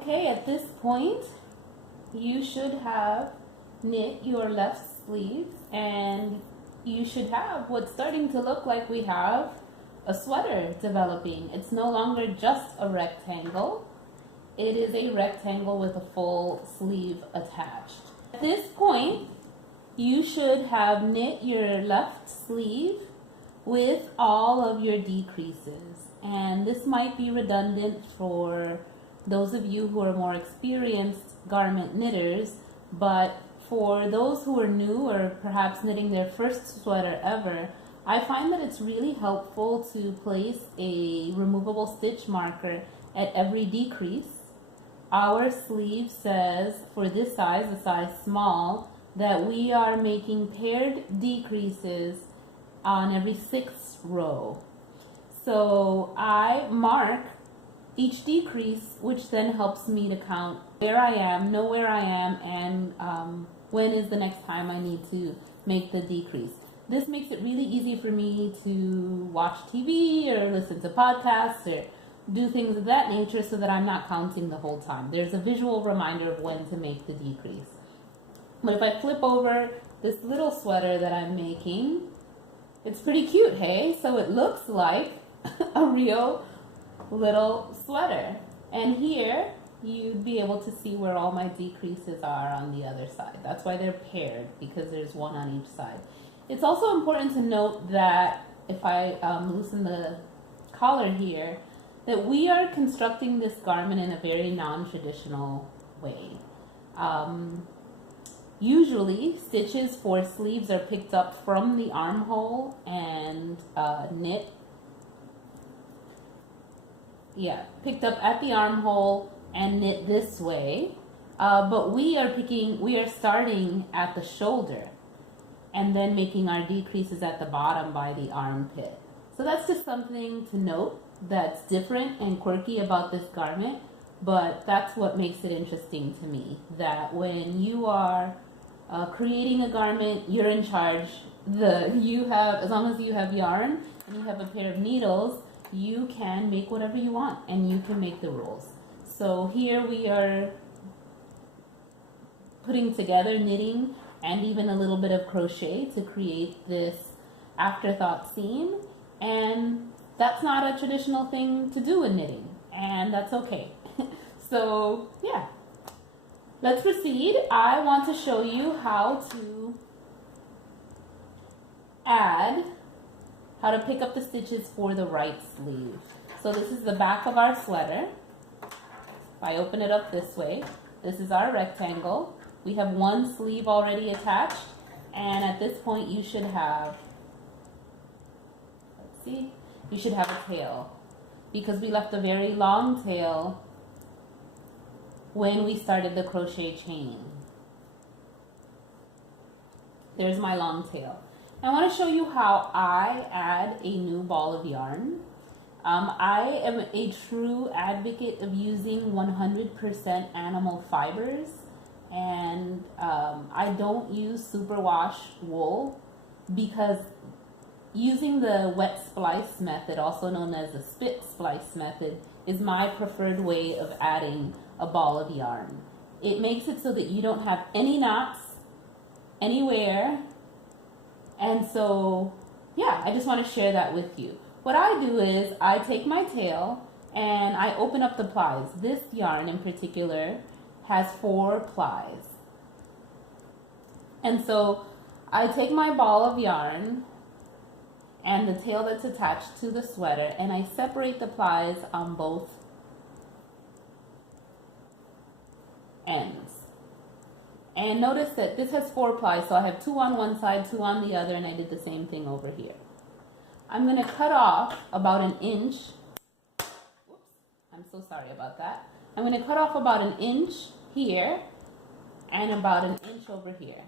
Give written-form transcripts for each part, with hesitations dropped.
Okay, at this point, you should have knit your left sleeve and you should have what's starting to look like we have a sweater developing. It's no longer just a rectangle. It is a rectangle with a full sleeve attached. At this point, you should have knit your left sleeve with all of your decreases. And this might be redundant for those of you who are more experienced garment knitters, but for those who are new or perhaps knitting their first sweater ever, I find that it's really helpful to place a removable stitch marker at every decrease. Our sleeve says for this size, the size small, that we are making paired decreases on every 6th row. So I mark each decrease, which then helps me to count where I am, know where I am, and when is the next time I need to make the decrease. This makes it really easy for me to watch TV or listen to podcasts or do things of that nature so that I'm not counting the whole time. There's a visual reminder of when to make the decrease. But if I flip over this little sweater that I'm making, it's pretty cute, hey? So it looks like a real little sweater. And here, you'd be able to see where all my decreases are on the other side. That's why they're paired, because there's one on each side. It's also important to note that if I loosen the collar here, that we are constructing this garment in a very non-traditional way. Usually, stitches for sleeves are picked up from the armhole and knit. Yeah, picked up at the armhole and knit this way. But we are starting at the shoulder and then making our decreases at the bottom by the armpit. So that's just something to note that's different and quirky about this garment, but that's what makes it interesting to me, that when you are creating a garment, you're in charge. As long as you have yarn and you have a pair of needles, you can make whatever you want and you can make the rules. So here we are putting together knitting and even a little bit of crochet to create this afterthought seam, and that's not a traditional thing to do in knitting, and that's okay. So yeah, let's proceed. I want to show you how to pick up the stitches for the right sleeve. So this is the back of our sweater. If I open it up this way, this is our rectangle. We have one sleeve already attached, and at this point you should have, let's see, you should have a tail, because we left a very long tail when we started the crochet chain. There's my long tail. I want to show you how I add a new ball of yarn. I am a true advocate of using 100% animal fibers, and I don't use superwash wool, because using the wet splice method, also known as the spit splice method, is my preferred way of adding a ball of yarn. It makes it so that you don't have any knots anywhere. And so, yeah, I just want to share that with you. What I do is I take my tail and I open up the plies. This yarn in particular has 4 plies. And so I take my ball of yarn and the tail that's attached to the sweater, and I separate the plies on both ends. And notice that this has 4 plies, so I have 2 on one side, 2 on the other, and I did the same thing over here. I'm going to cut off about an inch. Whoops, I'm so sorry about that. I'm going to cut off about an inch here and about an inch over here.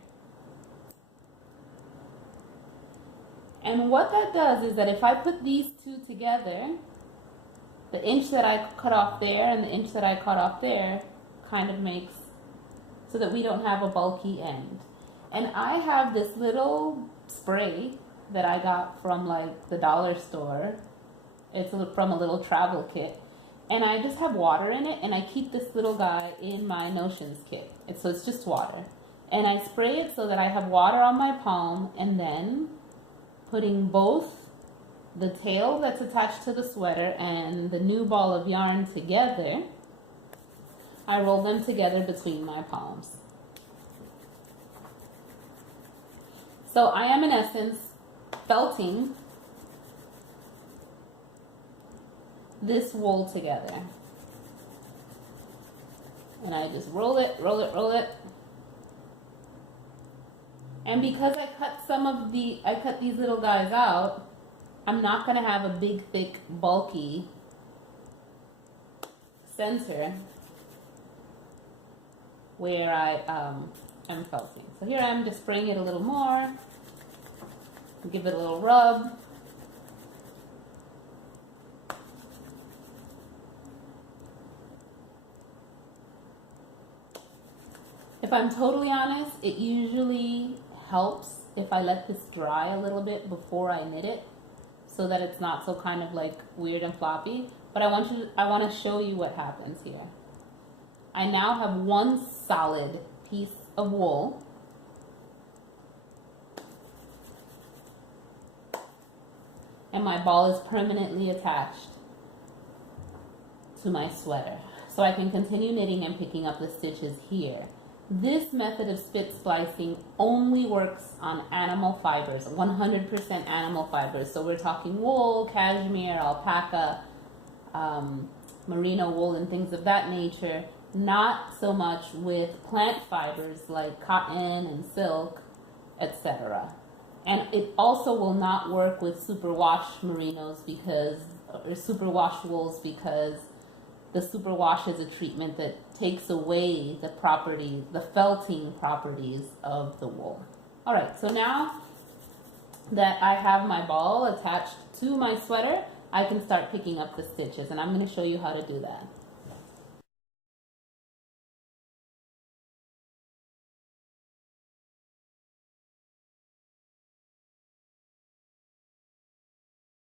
And what that does is that if I put these two together, the inch that I cut off there and the inch that I cut off there kind of makes so that we don't have a bulky end. And I have this little spray that I got from like the dollar store. It's from a little travel kit. and I just have water in it, and I keep this little guy in my notions kit. So it's just water. And I spray it so that I have water on my palm, and then putting both the tail that's attached to the sweater and the new ball of yarn together, I roll them together between my palms. So I am in essence felting this wool together. And I just roll it, roll it, roll it. And because I cut these little guys out, I'm not gonna have a big, thick, bulky center where I am felting. So here I am just spraying it a little more, give it a little rub. If I'm totally honest, it usually helps if I let this dry a little bit before I knit it, so that it's not so kind of like weird and floppy. But I want to show you what happens here. I now have one solid piece of wool. And my ball is permanently attached to my sweater. So I can continue knitting and picking up the stitches here. This method of spit splicing only works on animal fibers, 100% animal fibers. So we're talking wool, cashmere, alpaca, merino wool, and things of that nature. Not so much with plant fibers like cotton and silk, etc. And it also will not work with superwash merinos or superwash wools, because the superwash is a treatment that takes away the felting properties of the wool. All right, so now that I have my ball attached to my sweater, I can start picking up the stitches, and I'm going to show you how to do that.